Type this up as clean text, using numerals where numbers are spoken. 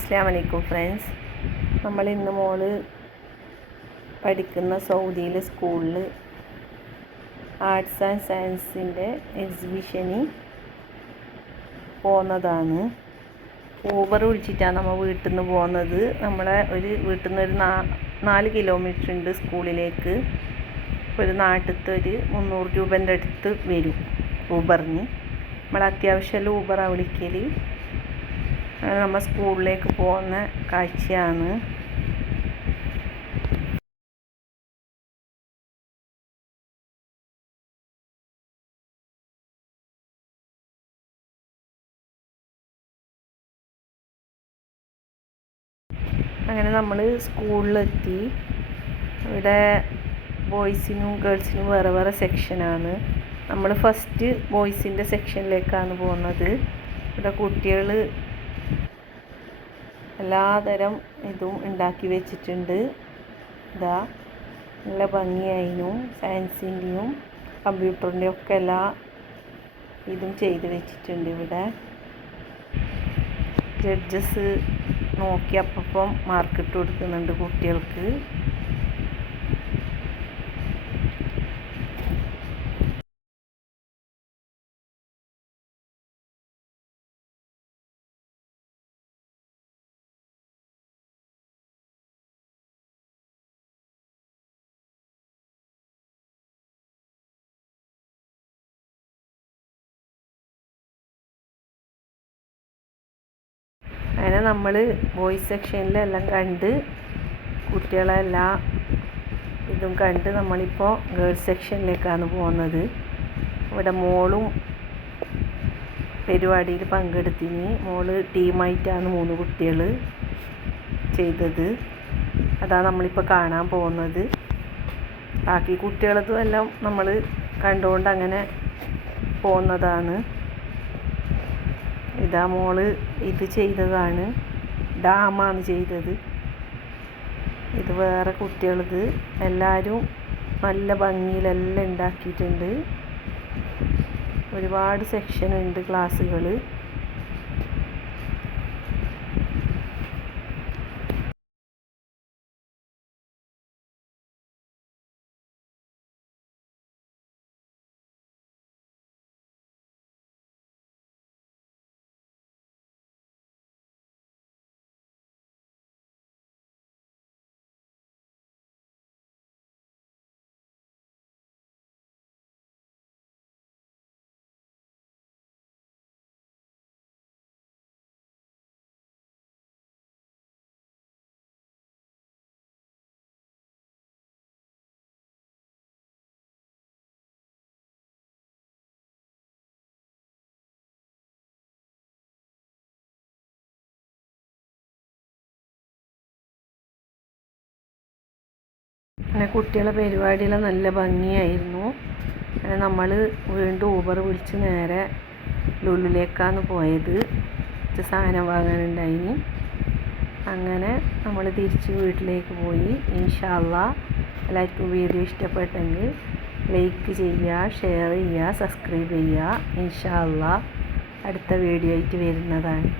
അസ്സലാമു അലൈക്കും ഫ്രണ്ട്സ്. നമ്മൾ ഇന്ന് മോള് പഠിക്കുന്ന സൗദിയിലെ സ്കൂളിൽ ആർട്സ് ആൻഡ് സയൻസിൻ്റെ എക്സിബിഷന് പോകുന്നതാണ്. ഊബർ വിളിച്ചിട്ടാണ് നമ്മൾ വീട്ടിൽ നിന്ന് പോകുന്നത്. നമ്മളെ വീട്ടിൽ നിന്ന് ഒരു 4 കിലോമീറ്റർ ഉണ്ട് സ്കൂളിലേക്ക്. ഒരു നാട്ടിലത്തെ ഒരു 300 രൂപേൻ്റെ അടുത്ത് വരും ഊബറിന്. നമ്മൾ അത്യാവശ്യം ഊബറാണ് വിളിക്കൽ. നമ്മൾ സ്കൂളിലേക്ക് പോകുന്ന കാഴ്ചയാണ്. അങ്ങനെ നമ്മൾ സ്കൂളിലെത്തി. ഇവിടെ ബോയ്സിനും ഗേൾസിനും വേറെ വേറെ സെക്ഷനാണ്. നമ്മൾ ഫസ്റ്റ് ബോയ്സിൻ്റെ സെക്ഷനിലേക്കാണ് പോകുന്നത്. ഇവിടെ കുട്ടികൾ എല്ലാതരം ഇതും ഉണ്ടാക്കി വെച്ചിട്ടുണ്ട്. ഇതാ നല്ല ഭംഗിയായിരുന്നു. സയൻസിൻ്റെയും കമ്പ്യൂട്ടറിൻ്റെയും ഒക്കെ എല്ലാ ഇതും ചെയ്ത് വെച്ചിട്ടുണ്ട്. ഇവിടെ ജഡ്ജസ് നോക്കി അപ്പം മാർക്കിട്ട് കൊടുക്കുന്നുണ്ട് കുട്ടികൾക്ക്. അങ്ങനെ നമ്മൾ ബോയ്സ് സെക്ഷനിലെല്ലാം കണ്ട് കുട്ടികളെല്ലാം ഇതും കണ്ട് നമ്മളിപ്പോൾ ഗേൾസ് സെക്ഷനിലേക്കാണ് പോകുന്നത്. ഇവിടെ മോളും പരിപാടിയിൽ പങ്കെടുത്തിന്. മോള് ടീമായിട്ടാണ് 3 കുട്ടികൾ ചെയ്തത്. അതാണ് നമ്മളിപ്പോൾ കാണാൻ പോകുന്നത്. ബാക്കി കുട്ടികളതും എല്ലാം നമ്മൾ കണ്ടുകൊണ്ട് അങ്ങനെ പോകുന്നതാണ്. ഇതാ മോള് ഇത് ചെയ്തതാണ്, ഡാമാണ് ചെയ്തത്. ഇത് വേറെ കുട്ടികളത്. എല്ലാവരും നല്ല ഭംഗിയിലെല്ലാം ഉണ്ടാക്കിയിട്ടുണ്ട്. ഒരുപാട് സെക്ഷൻ ഉണ്ട് ക്ലാസ്സുകൾ. അങ്ങനെ കുട്ടികളെ പരിപാടിയെല്ലാം നല്ല ഭംഗിയായിരുന്നു. അങ്ങനെ നമ്മൾ വീണ്ടും ഊബർ വിളിച്ച് നേരെ ലുലുവിലേക്കാണ് പോയത്. സാധനം വാങ്ങാനുണ്ടായിന്. അങ്ങനെ നമ്മൾ തിരിച്ച് വീട്ടിലേക്ക് പോയി. ഇൻഷാ അല്ലാഹ് എല്ലാവർക്കും വീഡിയോ ഇഷ്ടപ്പെട്ടെങ്കിൽ ലൈക്ക് ചെയ്യുക, ഷെയർ ചെയ്യുക, സബ്സ്ക്രൈബ് ചെയ്യുക. ഇൻഷാ അല്ലാഹ് അടുത്ത വീഡിയോ ആയിട്ട് വരുന്നതാണ്.